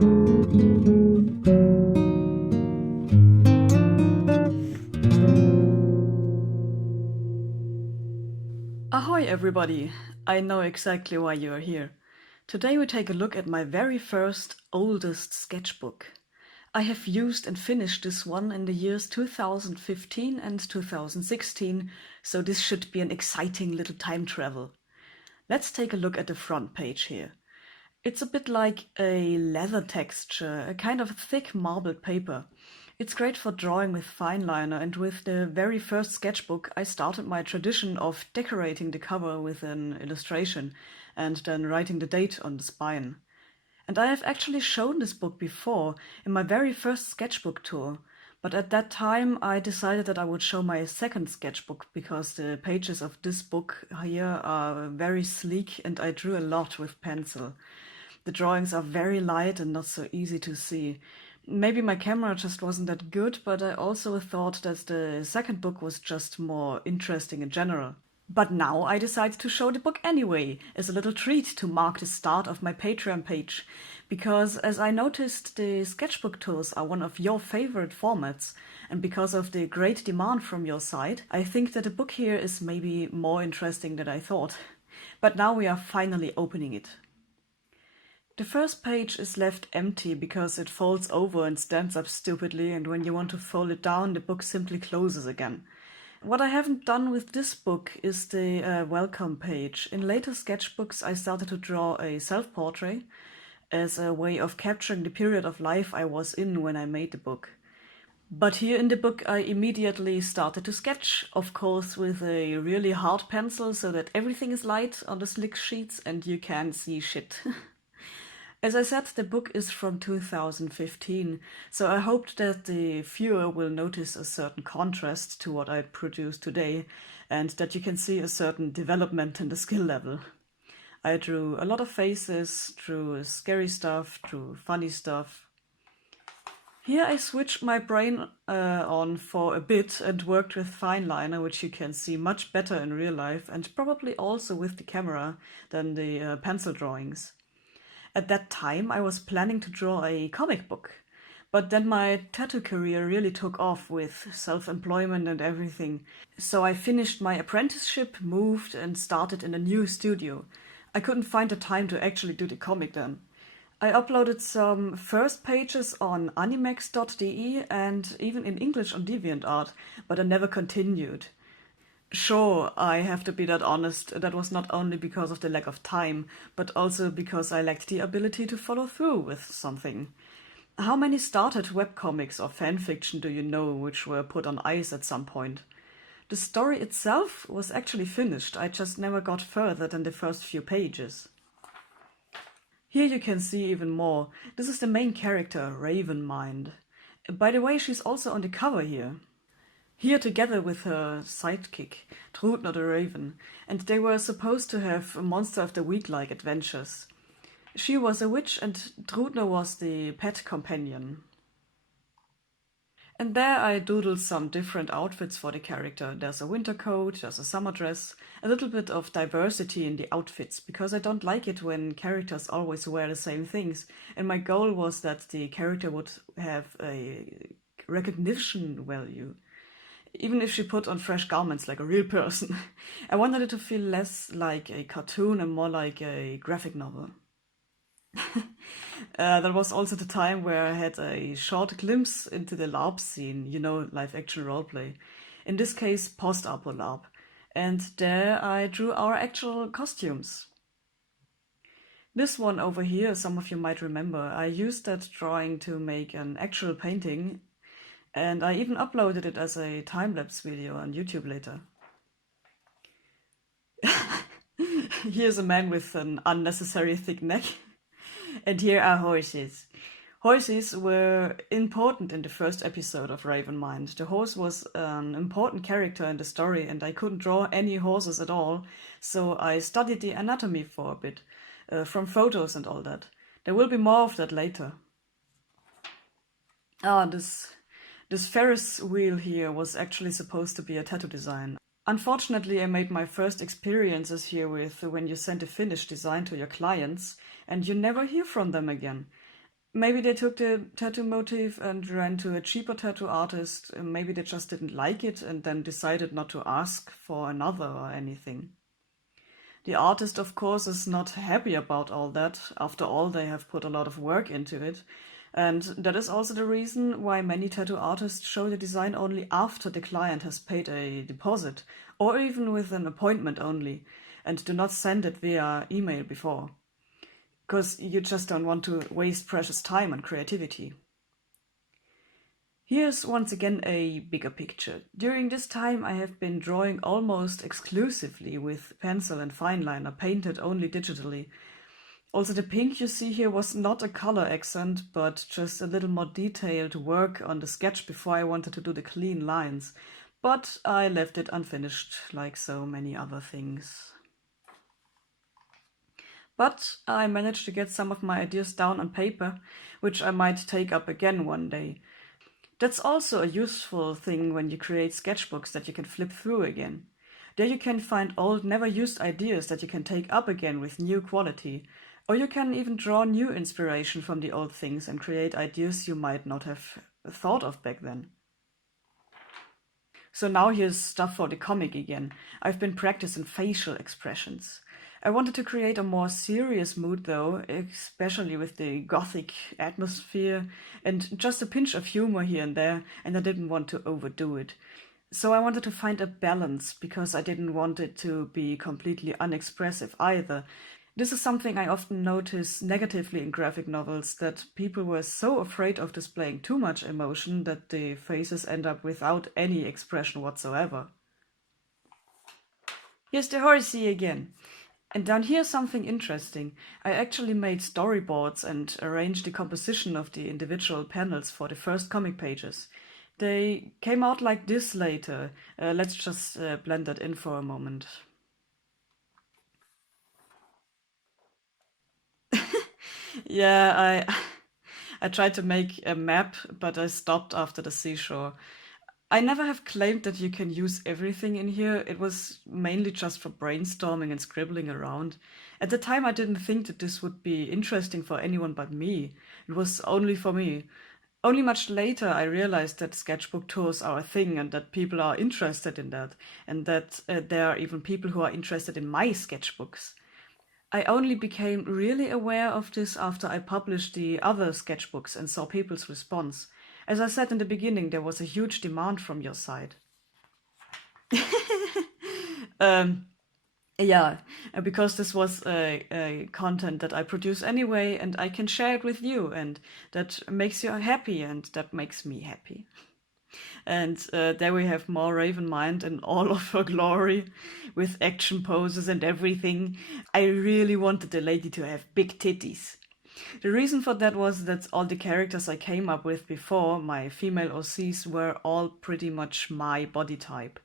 Ahoy everybody! I know exactly why you are here. Today we take a look at my very first, oldest sketchbook. I have used and finished this one in the years 2015 and 2016, so this should be an exciting little time travel. Let's take a look at the front page here. It's a bit like a leather texture, a kind of thick marbled paper. It's great for drawing with fine liner, and with the very first sketchbook I started my tradition of decorating the cover with an illustration and then writing the date on the spine. And I have actually shown this book before in my very first sketchbook tour, but at that time I decided that I would show my second sketchbook because the pages of this book here are very sleek and I drew a lot with pencil. The drawings are very light and not so easy to see. Maybe my camera just wasn't that good, but I also thought that the second book was just more interesting in general. But now I decided to show the book anyway, as a little treat to mark the start of my Patreon page. Because as I noticed, the sketchbook tours are one of your favorite formats, and because of the great demand from your side, I think that the book here is maybe more interesting than I thought. But now we are finally opening it. The first page is left empty because it folds over and stands up stupidly, and when you want to fold it down, the book simply closes again. What I haven't done with this book is the welcome page. In later sketchbooks I started to draw a self-portrait as a way of capturing the period of life I was in when I made the book. But here in the book I immediately started to sketch, of course with a really hard pencil so that everything is light on the slick sheets and you can't see shit. As I said, the book is from 2015, so I hoped that the viewer will notice a certain contrast to what I produce today, and that you can see a certain development in the skill level. I drew a lot of faces, drew scary stuff, drew funny stuff. Here I switched my brain on for a bit and worked with fine liner, which you can see much better in real life, and probably also with the camera than the pencil drawings. At that time I was planning to draw a comic book, but then my tattoo career really took off with self-employment and everything. So I finished my apprenticeship, moved and started in a new studio. I couldn't find the time to actually do the comic then. I uploaded some first pages on animex.de and even in English on DeviantArt, but I never continued. Sure, I have to be that honest, that was not only because of the lack of time, but also because I lacked the ability to follow through with something. How many started webcomics or fanfiction do you know which were put on ice at some point? The story itself was actually finished, I just never got further than the first few pages. Here you can see even more. This is the main character, Ravenmind. By the way, she's also on the cover here. Here together with her sidekick, Trudner the Raven, and they were supposed to have Monster of the Week-like adventures. She was a witch and Trudner was the pet companion. And there I doodled some different outfits for the character. There's a winter coat, there's a summer dress, a little bit of diversity in the outfits, because I don't like it when characters always wear the same things, and my goal was that the character would have a recognition value. Even if she put on fresh garments like a real person. I wanted it to feel less like a cartoon and more like a graphic novel. That was also the time where I had a short glimpse into the LARP scene, you know, live action roleplay. In this case, post-apo LARP. And there I drew our actual costumes. This one over here, some of you might remember, I used that drawing to make an actual painting. And I even uploaded it as a time-lapse video on YouTube later. Here's a man with an unnecessary thick neck. And here are horses. Horses were important in the first episode of Ravenmind. The horse was an important character in the story and I couldn't draw any horses at all, so I studied the anatomy for a bit, from photos and all that. There will be more of that later. This Ferris wheel here was actually supposed to be a tattoo design. Unfortunately, I made my first experiences here with when you send a finished design to your clients and you never hear from them again. Maybe they took the tattoo motif and ran to a cheaper tattoo artist. Maybe they just didn't like it and then decided not to ask for another or anything. The artist, of course, is not happy about all that. After all, they have put a lot of work into it. And that is also the reason why many tattoo artists show the design only after the client has paid a deposit, or even with an appointment only, and do not send it via email before. Because you just don't want to waste precious time on creativity. Here's once again a bigger picture. During this time I have been drawing almost exclusively with pencil and fine liner, painted only digitally. Also the pink you see here was not a color accent, but just a little more detailed work on the sketch before I wanted to do the clean lines. But I left it unfinished, like so many other things. But I managed to get some of my ideas down on paper, which I might take up again one day. That's also a useful thing when you create sketchbooks that you can flip through again. There you can find old, never used ideas that you can take up again with new quality. Or you can even draw new inspiration from the old things and create ideas you might not have thought of back then. So now here's stuff for the comic again. I've been practicing facial expressions. I wanted to create a more serious mood though, especially with the gothic atmosphere and just a pinch of humor here and there, and I didn't want to overdo it. So I wanted to find a balance because I didn't want it to be completely unexpressive either. This is something I often notice negatively in graphic novels, that people were so afraid of displaying too much emotion that the faces end up without any expression whatsoever. Here's the horsey again. And down here something interesting. I actually made storyboards and arranged the composition of the individual panels for the first comic pages. They came out like this later. Let's just blend that in for a moment. Yeah, I tried to make a map, but I stopped after the seashore. I never have claimed that you can use everything in here. It was mainly just for brainstorming and scribbling around. At the time, I didn't think that this would be interesting for anyone but me. It was only for me. Only much later, I realized that sketchbook tours are a thing and that people are interested in that, and that there are even people who are interested in my sketchbooks. I only became really aware of this after I published the other sketchbooks and saw people's response. As I said in the beginning, there was a huge demand from your side. Um, yeah, because this was a content that I produce anyway, and I can share it with you, and that makes you happy, and that makes me happy. And there we have more Raven Mind in all of her glory, with action poses and everything. I really wanted the lady to have big titties. The reason for that was that all the characters I came up with before, my female OCs, were all pretty much my body type.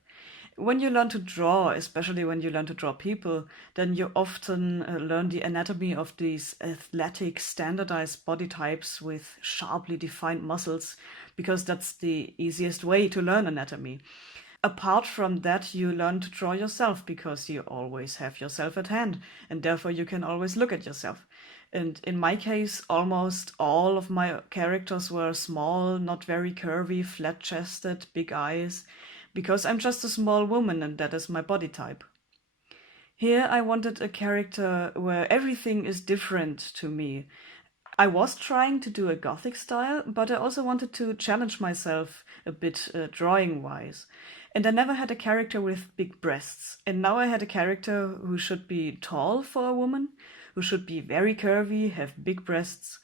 When you learn to draw, especially when you learn to draw people, then you often learn the anatomy of these athletic, standardized body types with sharply defined muscles, because that's the easiest way to learn anatomy. Apart from that, you learn to draw yourself because you always have yourself at hand, and therefore you can always look at yourself. And in my case, almost all of my characters were small, not very curvy, flat chested, big eyes, because I'm just a small woman and that is my body type. Here, I wanted a character where everything is different to me. I was trying to do a gothic style, but I also wanted to challenge myself a bit drawing wise. And I never had a character with big breasts. And now I had a character who should be tall for a woman, who should be very curvy, have big breasts.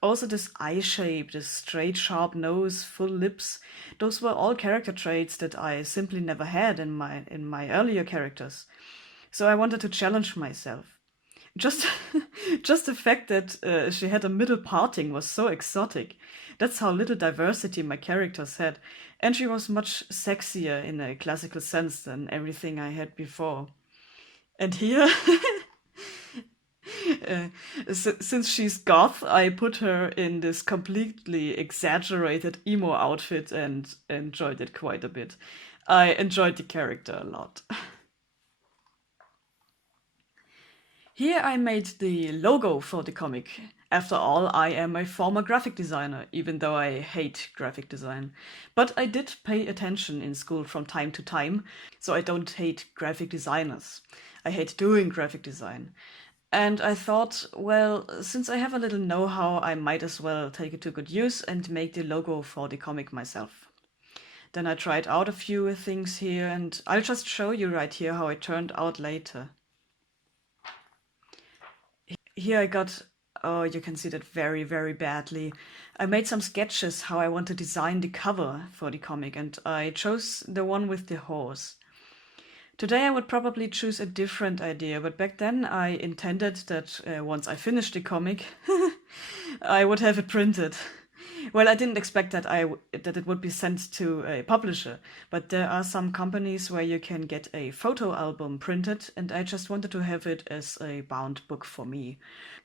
Also, this eye shape, this straight, sharp nose, full lips, those were all character traits that I simply never had in my earlier characters. So I wanted to challenge myself. Just, just the fact that she had a middle parting was so exotic. That's how little diversity my characters had, and she was much sexier in a classical sense than everything I had before. And here, uh, since she's goth, I put her in this completely exaggerated emo outfit and enjoyed it quite a bit. I enjoyed the character a lot. Here I made the logo for the comic. After all, I am a former graphic designer, even though I hate graphic design. But I did pay attention in school from time to time, so I don't hate graphic designers. I hate doing graphic design. And I thought, well, since I have a little know-how, I might as well take it to good use and make the logo for the comic myself. Then I tried out a few things here, and I'll just show you right here how it turned out later. Here I got, oh, you can see that very, very badly. I made some sketches how I want to design the cover for the comic, and I chose the one with the horse. Today I would probably choose a different idea, but back then I intended that once I finished the comic, I would have it printed. Well, I didn't expect that that it would be sent to a publisher, but there are some companies where you can get a photo album printed, and I just wanted to have it as a bound book for me.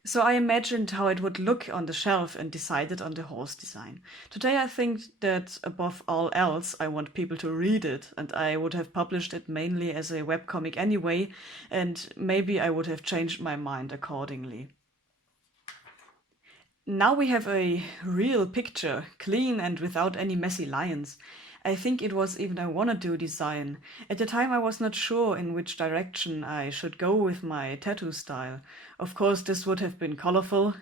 So I imagined how it would look on the shelf and decided on the horse design. Today I think that above all else I want people to read it, and I would have published it mainly as a webcomic anyway, and maybe I would have changed my mind accordingly. Now we have a real picture, clean and without any messy lines. I think it was even a wanna-do design. At the time I was not sure in which direction I should go with my tattoo style. Of course this would have been colorful.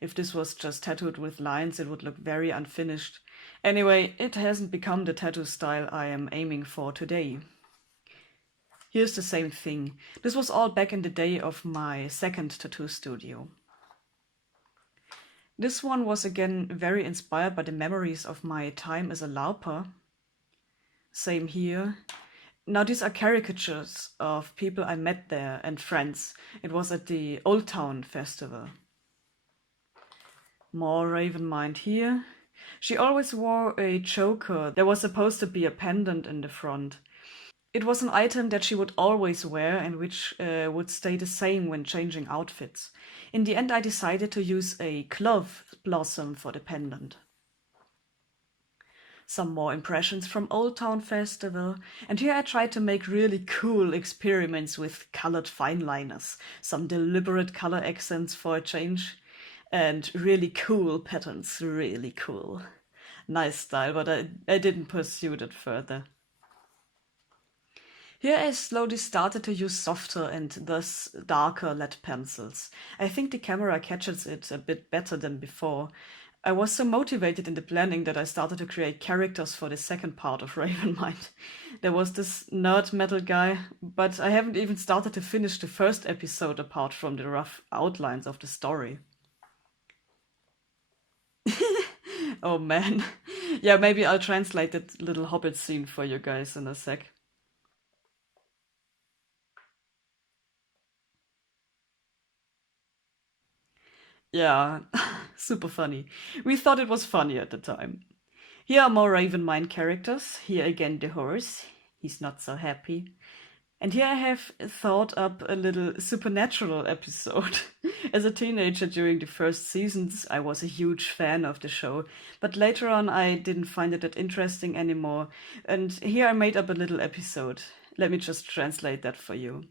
If this was just tattooed with lines it would look very unfinished. Anyway, it hasn't become the tattoo style I am aiming for today. Here's the same thing. This was all back in the day of my second tattoo studio. This one was again very inspired by the memories of my time as a LARPer. Same here. Now these are caricatures of people I met there and friends. It was at the Old Town Festival. More Ravenmind here. She always wore a choker. There was supposed to be a pendant in the front. It was an item that she would always wear and which would stay the same when changing outfits. In the end, I decided to use a clove blossom for the pendant. Some more impressions from Old Town Festival, and here I tried to make really cool experiments with colored fine liners, some deliberate color accents for a change, and really cool patterns, really cool. Nice style, but I didn't pursue it further. Here I slowly started to use softer and thus darker lead pencils. I think the camera catches it a bit better than before. I was so motivated in the planning that I started to create characters for the second part of Ravenmind. There was this nerd metal guy, but I haven't even started to finish the first episode apart from the rough outlines of the story. Oh man. Yeah, maybe I'll translate that little hobbit scene for you guys in a sec. Yeah, super funny. We thought it was funny at the time. Here are more Ravenmine characters. Here again the horse. He's not so happy. And here I have thought up a little supernatural episode. As a teenager during the first seasons, I was a huge fan of the show, but later on I didn't find it that interesting anymore. And here I made up a little episode. Let me just translate that for you.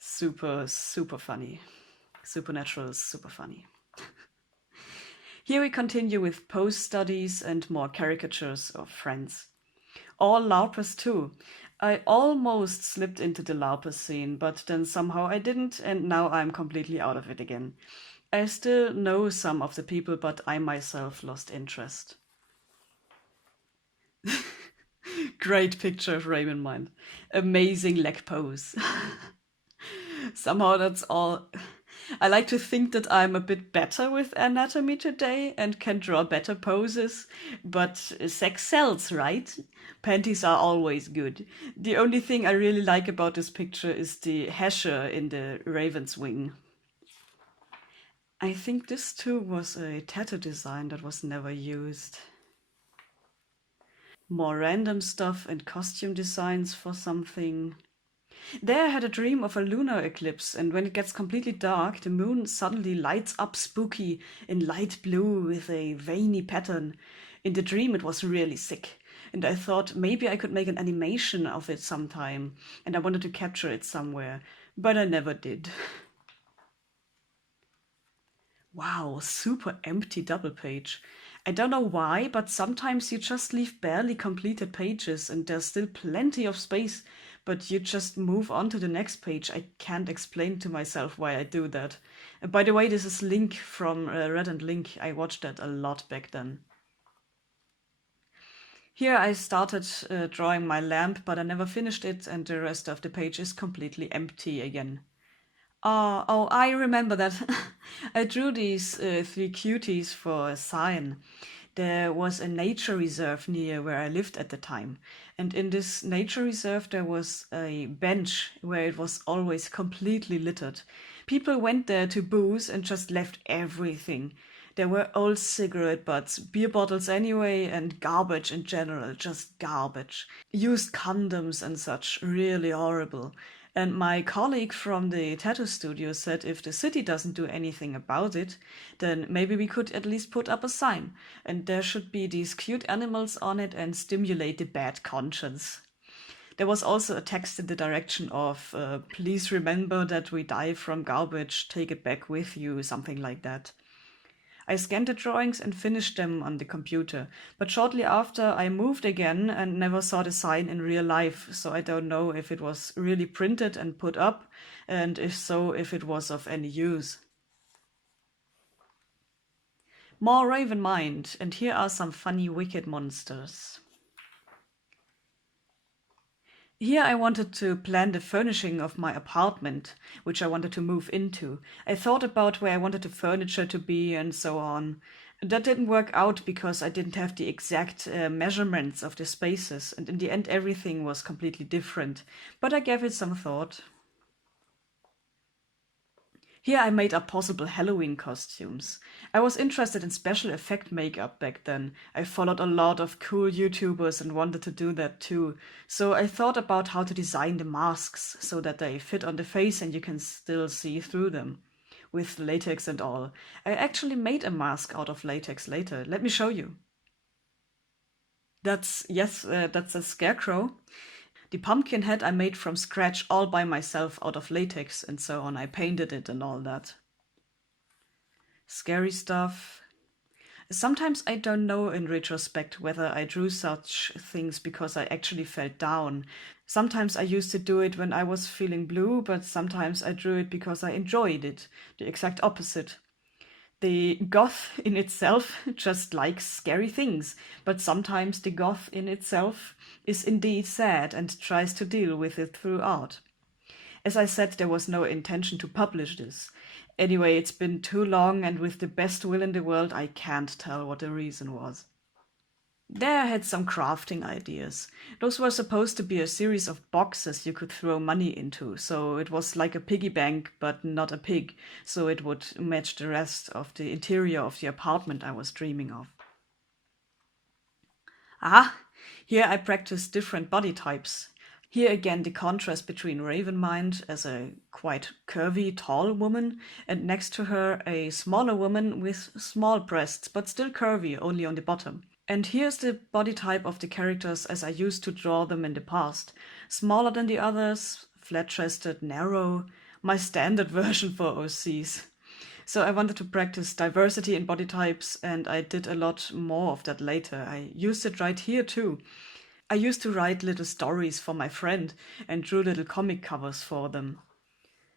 Super, super funny. Supernatural is super funny. Here we continue with pose studies and more caricatures of friends. All LARPers too. I almost slipped into the LARPer scene, but then somehow I didn't, and now I'm completely out of it again. I still know some of the people, but I myself lost interest. Great picture of Raymond Mind. Amazing leg pose. Somehow that's all. I like to think that I'm a bit better with anatomy today and can draw better poses, but sex sells, right? Panties are always good. The only thing I really like about this picture is the hesher in the raven's wing. I think this too was a tattoo design that was never used. More random stuff and costume designs for something. There I had a dream of a lunar eclipse, and when it gets completely dark, the moon suddenly lights up spooky in light blue with a veiny pattern. In the dream, it was really sick, and I thought maybe I could make an animation of it sometime, and I wanted to capture it somewhere, but I never did. Wow, super empty double page. I don't know why, but sometimes you just leave barely completed pages and there's still plenty of space, but you just move on to the next page. I can't explain to myself why I do that. By the way, this is Link from Red and Link. I watched that a lot back then. Here I started drawing my lamp, but I never finished it, and the rest of the page is completely empty again. Oh, I remember that. I drew these three cuties for a sign. There was a nature reserve near where I lived at the time. And in this nature reserve, there was a bench where it was always completely littered. People went there to booze and just left everything. There were old cigarette butts, beer bottles anyway, and garbage in general, just garbage. Used condoms and such, really horrible. And my colleague from the tattoo studio said if the city doesn't do anything about it, then maybe we could at least put up a sign. And there should be these cute animals on it and stimulate the bad conscience. There was also a text in the direction of, please remember that we die from garbage, take it back with you, something like that. I scanned the drawings and finished them on the computer, but shortly after I moved again and never saw the sign in real life, so I don't know if it was really printed and put up, and if so, if it was of any use. More Raven Mind, and here are some funny wicked monsters. Here I wanted to plan the furnishing of my apartment, which I wanted to move into. I thought about where I wanted the furniture to be and so on. That didn't work out because I didn't have the exact measurements of the spaces, and in the end everything was completely different. But I gave it some thought. Here I made up possible Halloween costumes. I was interested in special effect makeup back then. I followed a lot of cool YouTubers and wanted to do that too. So I thought about how to design the masks so that they fit on the face and you can still see through them. With latex and all. I actually made a mask out of latex later. Let me show you. That's a scarecrow. The pumpkin head I made from scratch all by myself out of latex and so on. I painted it and all that. Scary stuff. Sometimes I don't know in retrospect whether I drew such things because I actually felt down. Sometimes I used to do it when I was feeling blue, but sometimes I drew it because I enjoyed it. The exact opposite. The goth in itself just likes scary things, but sometimes the goth in itself is indeed sad and tries to deal with it through art. As I said, there was no intention to publish this. Anyway, it's been too long, and with the best will in the world, I can't tell what the reason was. There I had some crafting ideas. Those were supposed to be a series of boxes you could throw money into, so it was like a piggy bank, but not a pig, so it would match the rest of the interior of the apartment I was dreaming of. Ah, here I practiced different body types. Here again the contrast between Ravenmind as a quite curvy, tall woman, and next to her a smaller woman with small breasts, but still curvy, only on the bottom. And here's the body type of the characters as I used to draw them in the past. Smaller than the others, flat-chested, narrow, my standard version for OCs. So I wanted to practice diversity in body types, and I did a lot more of that later. I used it right here too. I used to write little stories for my friend and drew little comic covers for them.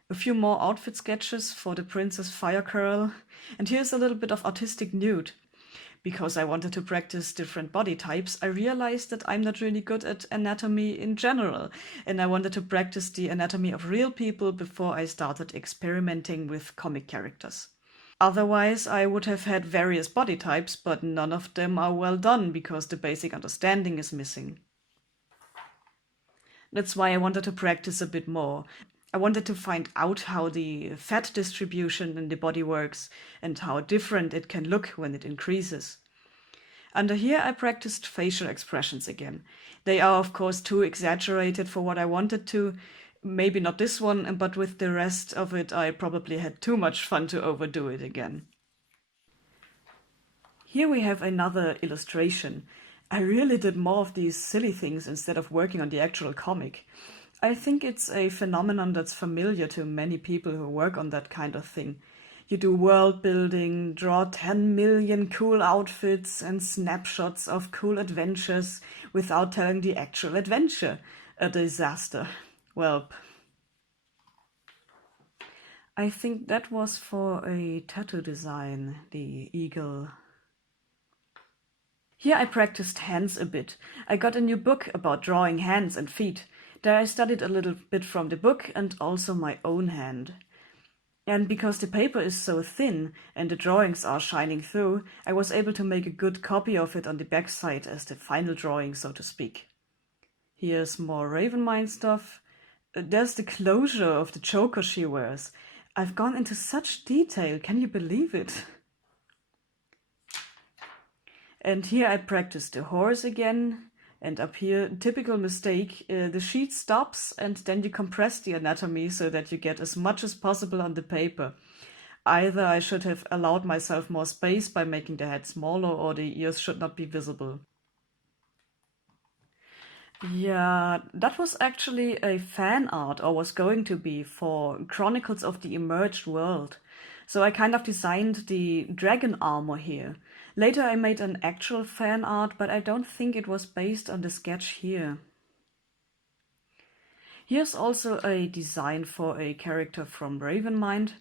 A few more outfit sketches for the Princess Fire Curl, and here's a little bit of artistic nude. Because I wanted to practice different body types, I realized that I'm not really good at anatomy in general, and I wanted to practice the anatomy of real people before I started experimenting with comic characters. Otherwise, I would have had various body types, but none of them are well done because the basic understanding is missing. That's why I wanted to practice a bit more. I wanted to find out how the fat distribution in the body works and how different it can look when it increases. Under here, I practiced facial expressions again. They are, of course, too exaggerated for what I wanted to. Maybe not this one, but with the rest of it, I probably had too much fun to overdo it again. Here we have another illustration. I really did more of these silly things instead of working on the actual comic. I think it's a phenomenon that's familiar to many people who work on that kind of thing. You do world building, draw 10 million cool outfits and snapshots of cool adventures without telling the actual adventure. A disaster. Well, I think that was for a tattoo design, the eagle. Here I practiced hands a bit. I got a new book about drawing hands and feet. There I studied a little bit from the book and also my own hand. And because the paper is so thin and the drawings are shining through, I was able to make a good copy of it on the backside as the final drawing, so to speak. Here's more Ravenmine stuff. There's the closure of the choker she wears. I've gone into such detail, can you believe it? And here I practiced the horse again. And up here, typical mistake, the sheet stops and then you compress the anatomy so that you get as much as possible on the paper. Either I should have allowed myself more space by making the head smaller, or the ears should not be visible. Yeah, that was actually a fan art, or was going to be, for Chronicles of the Emerged World. So I kind of designed the dragon armor here. Later I made an actual fan art, but I don't think it was based on the sketch here. Here's also a design for a character from Ravenmind,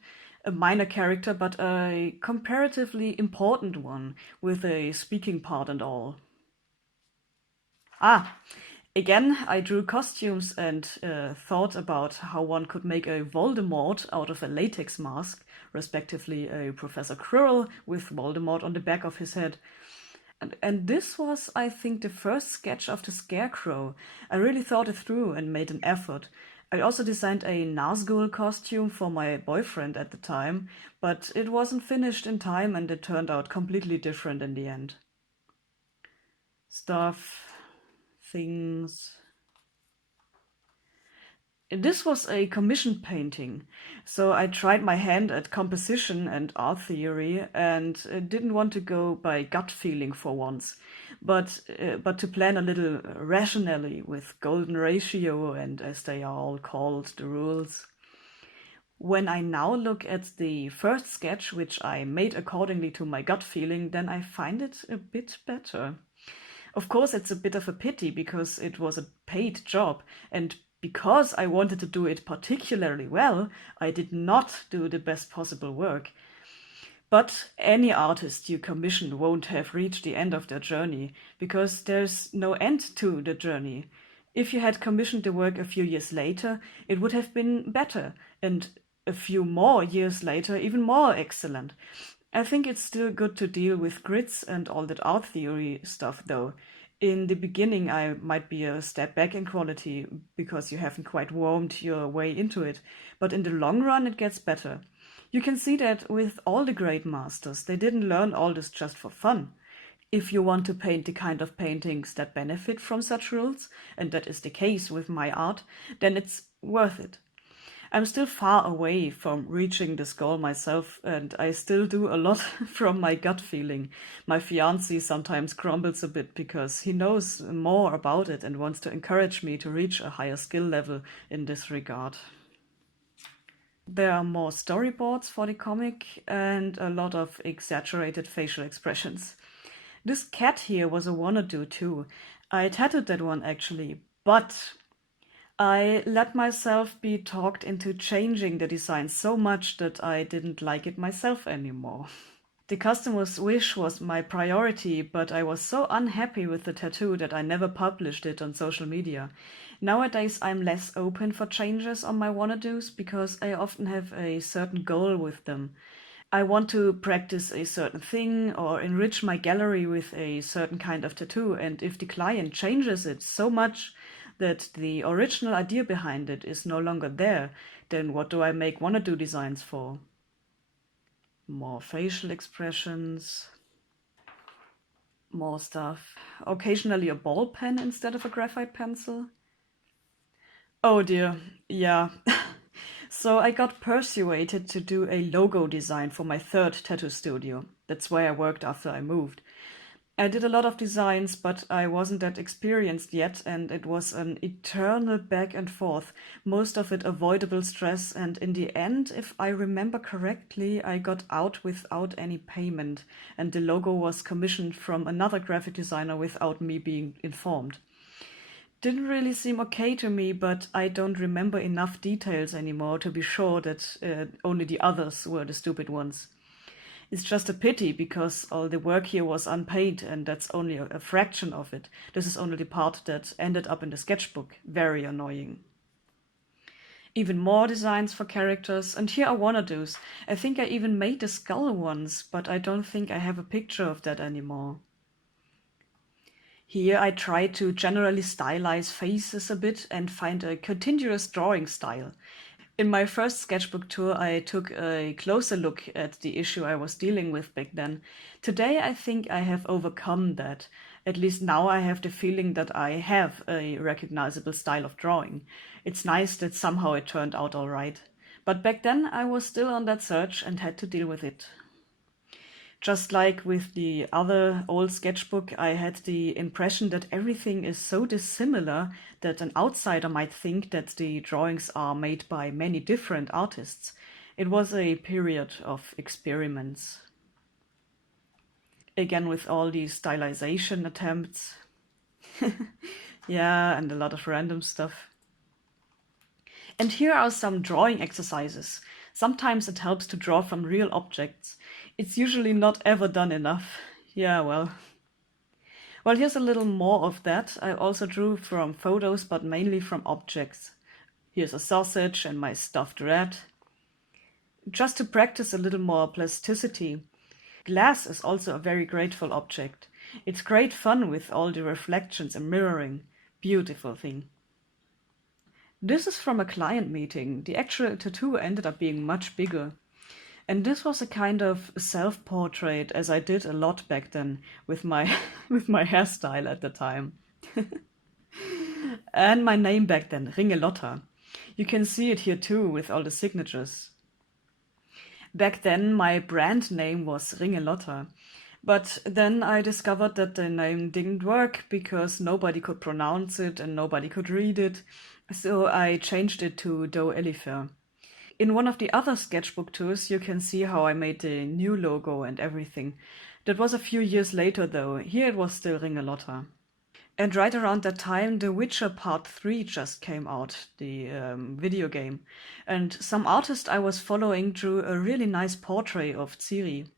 a minor character, but a comparatively important one, with a speaking part and all. Again, I drew costumes and thought about how one could make a Voldemort out of a latex mask, respectively a Professor Quirrell with Voldemort on the back of his head. And this was, I think, the first sketch of the Scarecrow. I really thought it through and made an effort. I also designed a Nazgul costume for my boyfriend at the time, but it wasn't finished in time and it turned out completely different in the end. Stuff, things. This was a commissioned painting, so I tried my hand at composition and art theory and didn't want to go by gut feeling for once, but to plan a little rationally with golden ratio and, as they are all called, the rules. When I now look at the first sketch, which I made accordingly to my gut feeling, then I find it a bit better. Of course, it's a bit of a pity because it was a paid job, and because I wanted to do it particularly well, I did not do the best possible work. But any artist you commission won't have reached the end of their journey, because there's no end to the journey. If you had commissioned the work a few years later, it would have been better, and a few more years later, even more excellent. I think it's still good to deal with grids and all that art theory stuff, though. In the beginning, I might be a step back in quality because you haven't quite warmed your way into it, but in the long run, it gets better. You can see that with all the great masters, they didn't learn all this just for fun. If you want to paint the kind of paintings that benefit from such rules, and that is the case with my art, then it's worth it. I'm still far away from reaching this goal myself, and I still do a lot from my gut feeling. My fiancé sometimes grumbles a bit because he knows more about it and wants to encourage me to reach a higher skill level in this regard. There are more storyboards for the comic and a lot of exaggerated facial expressions. This cat here was a wanna-do too. I tattooed that one actually, but I let myself be talked into changing the design so much that I didn't like it myself anymore. The customer's wish was my priority, but I was so unhappy with the tattoo that I never published it on social media. Nowadays, I'm less open for changes on my wanna-dos because I often have a certain goal with them. I want to practice a certain thing or enrich my gallery with a certain kind of tattoo, and if the client changes it so much that the original idea behind it is no longer there, then what do I make wanna-do designs for? More facial expressions, more stuff. Occasionally a ball pen instead of a graphite pencil. Oh dear, yeah. So I got persuaded to do a logo design for my third tattoo studio. That's where I worked after I moved. I did a lot of designs, but I wasn't that experienced yet, and it was an eternal back and forth, most of it avoidable stress, and in the end, if I remember correctly, I got out without any payment, and the logo was commissioned from another graphic designer without me being informed. Didn't really seem okay to me, but I don't remember enough details anymore to be sure that only the others were the stupid ones. It's just a pity because all the work here was unpaid, and that's only a fraction of it. This is only the part that ended up in the sketchbook. Very annoying. Even more designs for characters, and here are wanna-dos. I think I even made a skull once, but I don't think I have a picture of that anymore. Here I try to generally stylize faces a bit and find a continuous drawing style. In my first sketchbook tour, I took a closer look at the issue I was dealing with back then. Today, I think I have overcome that. At least now I have the feeling that I have a recognizable style of drawing. It's nice that somehow it turned out all right. But back then, I was still on that search and had to deal with it. Just like with the other old sketchbook, I had the impression that everything is so dissimilar that an outsider might think that the drawings are made by many different artists. It was a period of experiments. Again, with all these stylization attempts. Yeah, and a lot of random stuff. And here are some drawing exercises. Sometimes it helps to draw from real objects. It's usually not ever done enough. Yeah, well. Well, here's a little more of that. I also drew from photos, but mainly from objects. Here's a sausage and my stuffed rat. Just to practice a little more plasticity. Glass is also a very grateful object. It's great fun with all the reflections and mirroring. Beautiful thing. This is from a client meeting. The actual tattoo ended up being much bigger. And this was a kind of self-portrait, as I did a lot back then with my with my hairstyle at the time. And my name back then, Ringelotta. You can see it here too with all the signatures. Back then my brand name was Ringelotta. But then I discovered that the name didn't work because nobody could pronounce it and nobody could read it. So I changed it to Do Elifer. In one of the other sketchbook tours, you can see how I made the new logo and everything. That was a few years later though. Here it was still Ringelotta. And right around that time, The Witcher Part 3 just came out, the video game. And some artist I was following drew a really nice portrait of Ciri.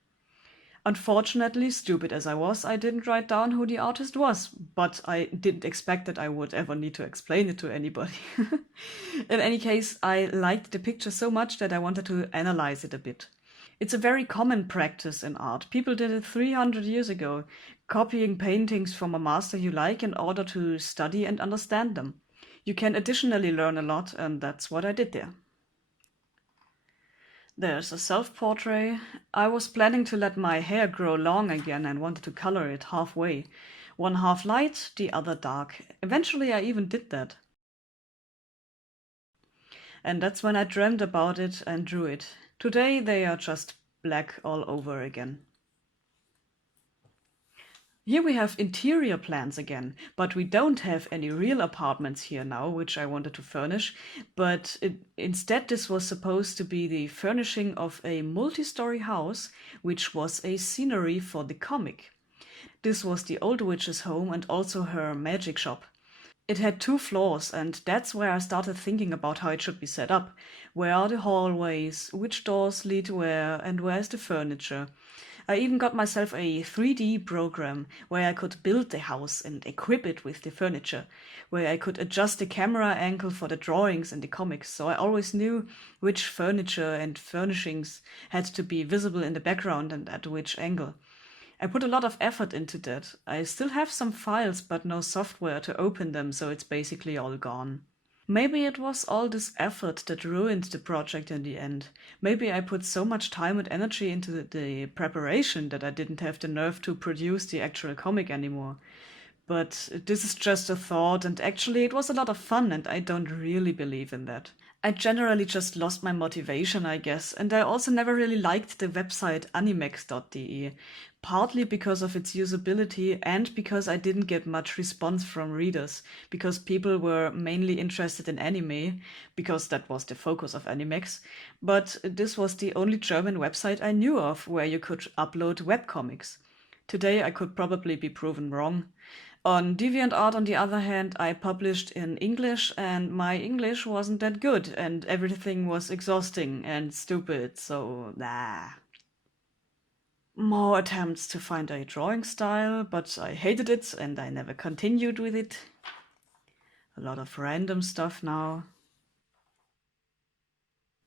Unfortunately, stupid as I was, I didn't write down who the artist was, but I didn't expect that I would ever need to explain it to anybody. In any case, I liked the picture so much that I wanted to analyze it a bit. It's a very common practice in art. People did it 300 years ago, copying paintings from a master you like in order to study and understand them. You can additionally learn a lot, and that's what I did there. There's a self-portrait. I was planning to let my hair grow long again and wanted to color it halfway. One half light, the other dark. Eventually I even did that. And that's when I dreamt about it and drew it. Today they are just black all over again. Here we have interior plans again, but we don't have any real apartments here now, which I wanted to furnish. But instead, this was supposed to be the furnishing of a multi-story house, which was a scenery for the comic. This was the old witch's home and also her magic shop. It had 2 floors, and that's where I started thinking about how it should be set up. Where are the hallways? Which doors lead where? And where's the furniture? I even got myself a 3D program where I could build the house and equip it with the furniture, where I could adjust the camera angle for the drawings and the comics, so I always knew which furniture and furnishings had to be visible in the background and at which angle. I put a lot of effort into that. I still have some files, but no software to open them, so it's basically all gone. Maybe it was all this effort that ruined the project in the end. Maybe I put so much time and energy into the preparation that I didn't have the nerve to produce the actual comic anymore. But this is just a thought, and actually, it was a lot of fun, and I don't really believe in that. I generally just lost my motivation, I guess, and I also never really liked the website animex.de, partly because of its usability and because I didn't get much response from readers, because people were mainly interested in anime, because that was the focus of Animex, but this was the only German website I knew of where you could upload webcomics. Today I could probably be proven wrong. On DeviantArt, on the other hand, I published in English, and my English wasn't that good, and everything was exhausting and stupid, so nah. More attempts to find a drawing style, but I hated it and I never continued with it. A lot of random stuff now.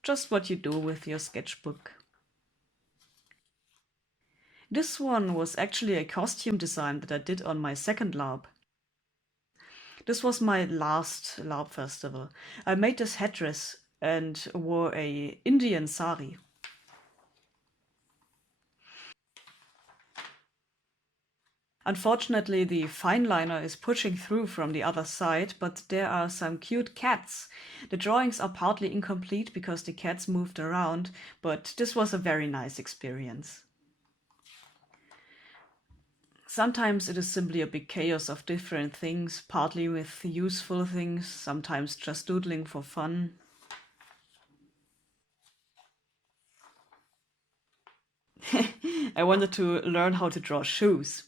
Just what you do with your sketchbook. This one was actually a costume design that I did on my second LARP. This was my last LARP festival. I made this headdress and wore a Indian sari. Unfortunately, the fine liner is pushing through from the other side, but there are some cute cats. The drawings are partly incomplete because the cats moved around, but this was a very nice experience. Sometimes it is simply a big chaos of different things, partly with useful things, sometimes just doodling for fun. I wanted to learn how to draw shoes.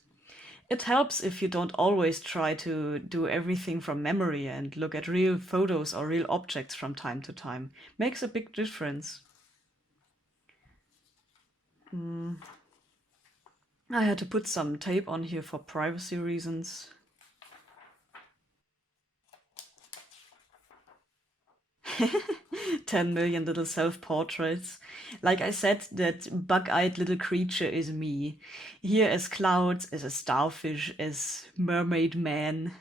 It helps if you don't always try to do everything from memory and look at real photos or real objects from time to time. Makes a big difference. I had to put some tape on here for privacy reasons. 10 million little self portraits. Like I said, that bug eyed little creature is me. Here as clouds, as a starfish, as mermaid man.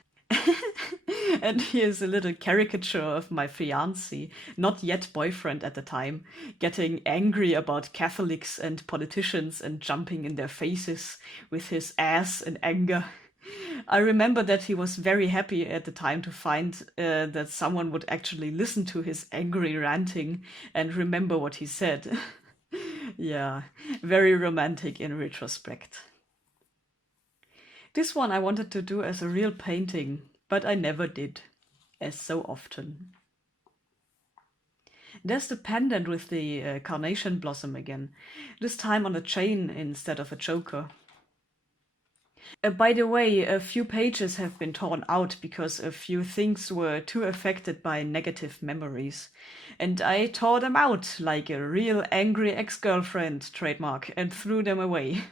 And here's a little caricature of my fiancé, not yet boyfriend at the time, getting angry about Catholics and politicians and jumping in their faces with his ass in anger. I remember that he was very happy at the time to find that someone would actually listen to his angry ranting and remember what he said. Yeah, very romantic in retrospect. This one I wanted to do as a real painting, but I never did, as so often. There's the pendant with the carnation blossom again, this time on a chain instead of a choker. By the way, a few pages have been torn out because a few things were too affected by negative memories. And I tore them out like a real angry ex-girlfriend trademark and threw them away.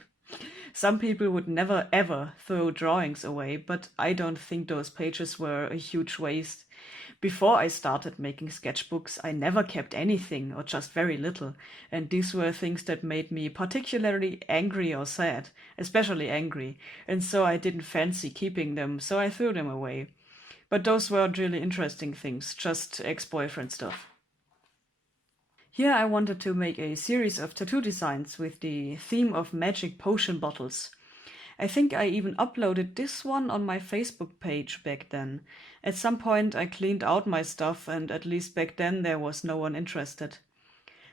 Some people would never ever throw drawings away, but I don't think those pages were a huge waste. Before I started making sketchbooks, I never kept anything or just very little, and these were things that made me particularly angry or sad, especially angry, and so I didn't fancy keeping them, so I threw them away. But those weren't really interesting things, just ex-boyfriend stuff. Here I wanted to make a series of tattoo designs with the theme of magic potion bottles. I think I even uploaded this one on my Facebook page back then. At some point I cleaned out my stuff, and at least back then there was no one interested.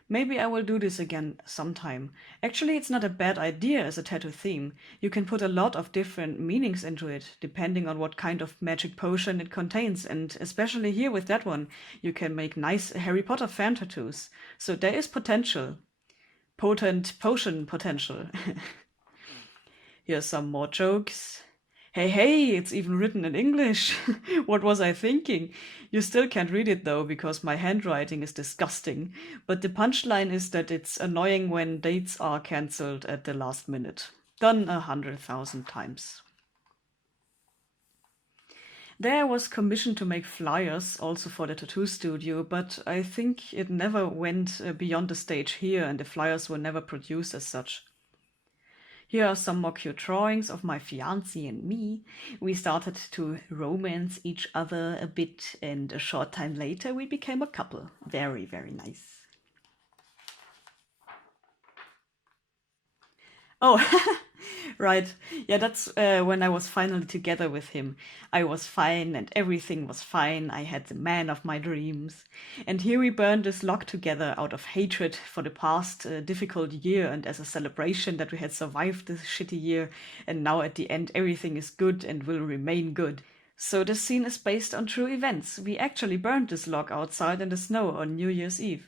Maybe I will do this again sometime. Actually, it's not a bad idea as a tattoo theme. You can put a lot of different meanings into it, depending on what kind of magic potion it contains, and especially here with that one, you can make nice Harry Potter fan tattoos. So there is potential. Potent potion potential. Here's some more jokes. Hey, hey, it's even written in English. What was I thinking? You still can't read it though, because my handwriting is disgusting. But the punchline is that it's annoying when dates are cancelled at the last minute. Done 100,000 times. There I was commissioned to make flyers, also for the tattoo studio, but I think it never went beyond the stage here, and the flyers were never produced as such. Here are some more cute drawings of my fiancé and me. We started to romance each other a bit, and a short time later we became a couple. Very, very nice. Oh, Right. Yeah, that's when I was finally together with him. I was fine and everything was fine. I had the man of my dreams. And here we burned this log together out of hatred for the past difficult year and as a celebration that we had survived this shitty year. And now at the end, everything is good and will remain good. So the scene is based on true events. We actually burned this log outside in the snow on New Year's Eve.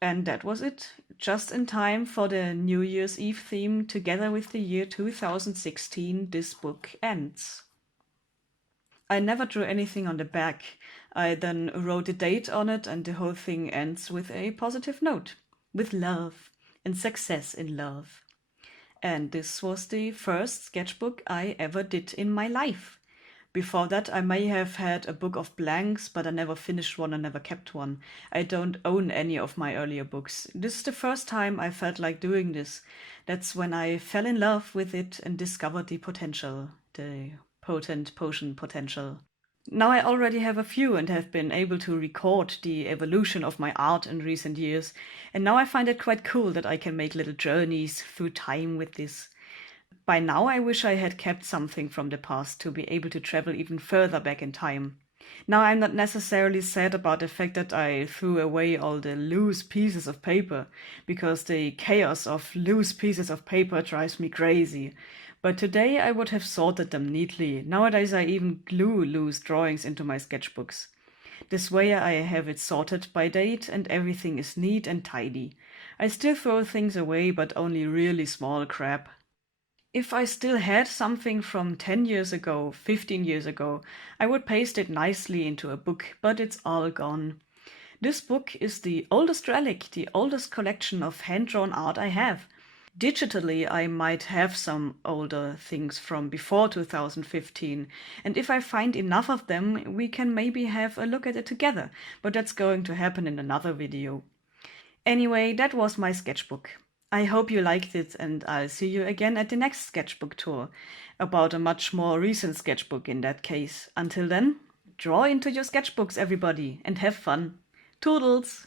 And that was it, just in time for the New Year's Eve theme, together with the year 2016, this book ends. I never drew anything on the back. I then wrote a date on it, and the whole thing ends with a positive note, with love and success in love. And this was the first sketchbook I ever did in my life. Before that, I may have had a book of blanks, but I never finished one and never kept one. I don't own any of my earlier books. This is the first time I felt like doing this. That's when I fell in love with it and discovered the potential, the potent potion potential. Now I already have a few and have been able to record the evolution of my art in recent years, and now I find it quite cool that I can make little journeys through time with this. By now, I wish I had kept something from the past to be able to travel even further back in time. Now, I'm not necessarily sad about the fact that I threw away all the loose pieces of paper, because the chaos of loose pieces of paper drives me crazy. But today I would have sorted them neatly. Nowadays, I even glue loose drawings into my sketchbooks. This way, I have it sorted by date and everything is neat and tidy. I still throw things away, but only really small crap. If I still had something from 10 years ago, 15 years ago, I would paste it nicely into a book, but it's all gone. This book is the oldest relic, the oldest collection of hand-drawn art I have. Digitally, I might have some older things from before 2015, and if I find enough of them, we can maybe have a look at it together, but that's going to happen in another video. Anyway, that was my sketchbook. I hope you liked it, and I'll see you again at the next sketchbook tour, about a much more recent sketchbook in that case. Until then, draw into your sketchbooks, everybody, and have fun. Toodles!